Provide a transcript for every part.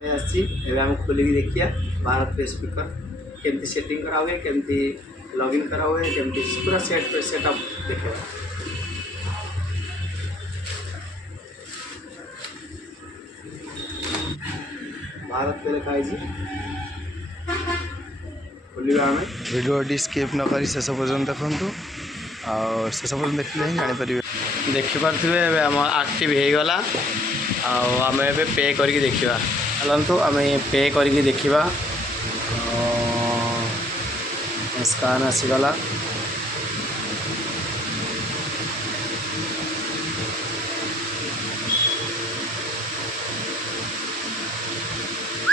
आम खोल देखिए भारत पे स्पीकर केमती सेटिंग करा हुए केमती लॉगिन करा हुए केमती पूरा सेटअप देखा भारत पे लिखाई खोलिया आम भिडियो स्किप न करी शेष पर्यटन देखु शेष पर्यटन देखिले ही जापर देखिपे आम आक्टिव हो गला आम ए पे करके देखा चलतु आम पे करके देखा स्कान आसीगला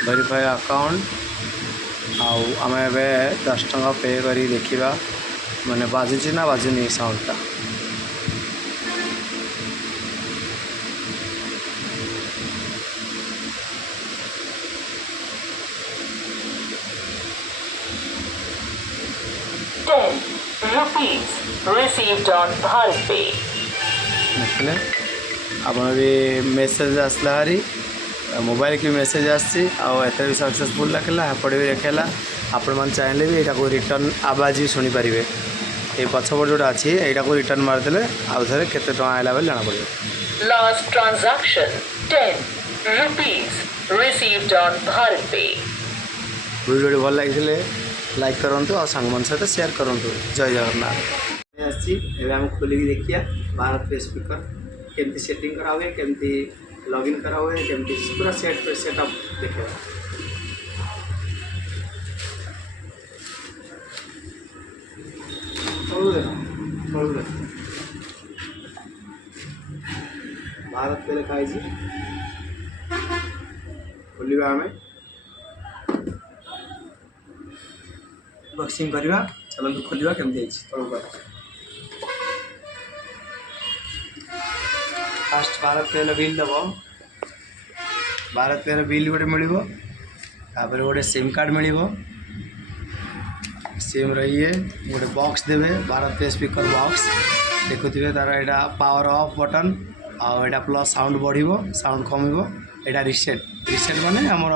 वेरीफाई अकाउंट आम ए 10 टଙ୍କା पे करी देखा माने बाजुची ना बाजुनी साउंडटा ₹10 received on Bharat Pay. देखले आप भी मेसेज आसला हारी मोबाइल की मेसेज आसी भी सक्सेसफुल लगे एपटे भी देखेला आपण मैंने चाहिए भी यहाँ रिटर्न आवाज भी शुणी पारे ये पछपट जोटा अच्छी यहाँ को रिटर्न मारदे आउ थे केते टଙ୍କା आइला बेले जाना पड़े। Last transaction ₹10 received on Bharat Pay. Video भल लगे लाइक करूँ और सांग मन सहित शेयर करूँ। जय जगन्नाथ आम खोल देखिए भारत पे स्पीकर केमती सेटिंग करा हुए केमती लॉगिन करा हुए केमती पूरा सेटअप देखा भारत पे लिखाई खोलिया आम बक्सिंग करवा चलते खोलिया केमती फास्ट भारत पे बिल दब भारत पे बिल गोटे मिल गोटे सिम कार्ड मिल सिम रही गोटे बॉक्स देवे भारत पे स्पीकर बॉक्स देखुए तार यहाँ पावर ऑफ बटन आटा प्लस साउंड बढ़ो साउंड कम यहाँ रिसेट माने आमर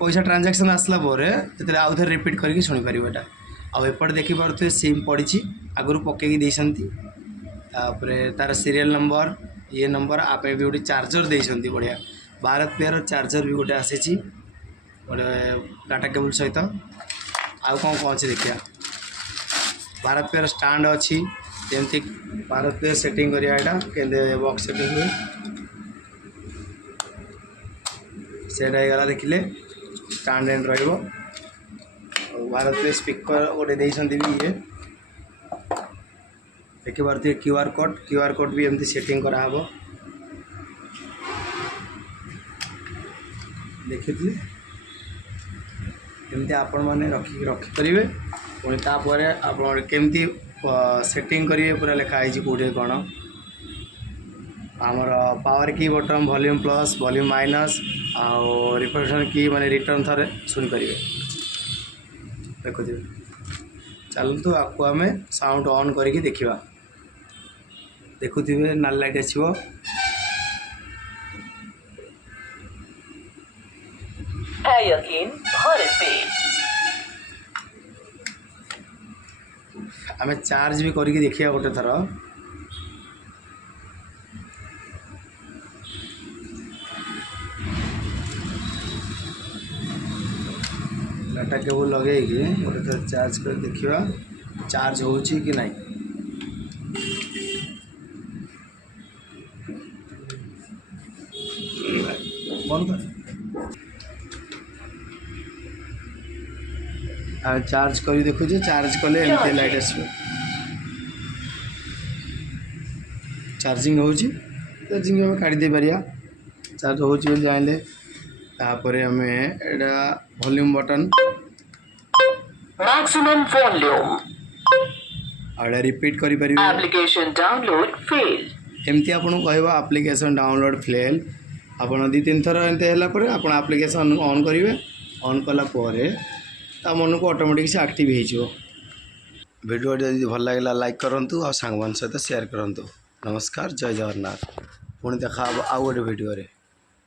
पैसा ट्रांजैक्शन आसला जो आउ थे रिपीट करके शुणी पार यहाँ आउपटे देखिपे सिम पड़ी आगुरी पकईकी देती तार सीरियल नंबर ये नंबर आप भी गोटे चार्जर देती बढ़िया भारत पेयर चार्जर भी गोटे आसी गोटे डाटा केबल सहित आउ कौन कौन अच्छे देखिए भारत पेयर स्टैंड अच्छी जमती भारत पेयर सेटिंग करा के बॉक्स सेटिंग हुए सेट होगा देखिले स्टैंड एंड रहा भारत पेयर स्पीकर गोटे देती भी ये देखिए क्यूआर कोड भी एमती सेटिंग करा हबो देखिए एमती आपण मैंने रखिपारे पुणी तापर आप केमती सेटिंग करेंगे पूरा लिखाई कौटे कौन आमर पावर की button volume plus volume minus आउ रिफ्रेशन की माने रिटर्न थे शुणी पारे देखुए चलतु आपको आम साउंड ऑन करके देखा देखुए नाल लाइट आसो आम चार्ज भी करके देखिए गोटे थर डाटा केबल लगे गोटे थर चार्ज कर देखा चार्ज हो कि नहीं बंद चार्ज कर देखु चार्ज कले एमती लाइट आसो चार्जिंग हो चार्जिंग आम काढ़ी पारिया चार्ज हो जाने तापर आम एटा वॉल्यूम बटन मैक्सिमम वॉल्यूम आड़ा रिपीट करि पारिबे एप्लीकेशन डाउनलोड फेल एमती आपन कहबा एप्लीकेशन डाउनलोड फेल आपन 2-3 थर एंते हला परे आपन एप्लीकेशन ऑन करिवे ऑन कला परे ता मन को ऑटोमेटिक से एक्टिव हो वीडियो जदि भल लगे लाइक करूँ और सांग सहित शेयर करूँ। नमस्कार जय जगन्नाथ पुणी देखा आउ गोटे वीडियो रे।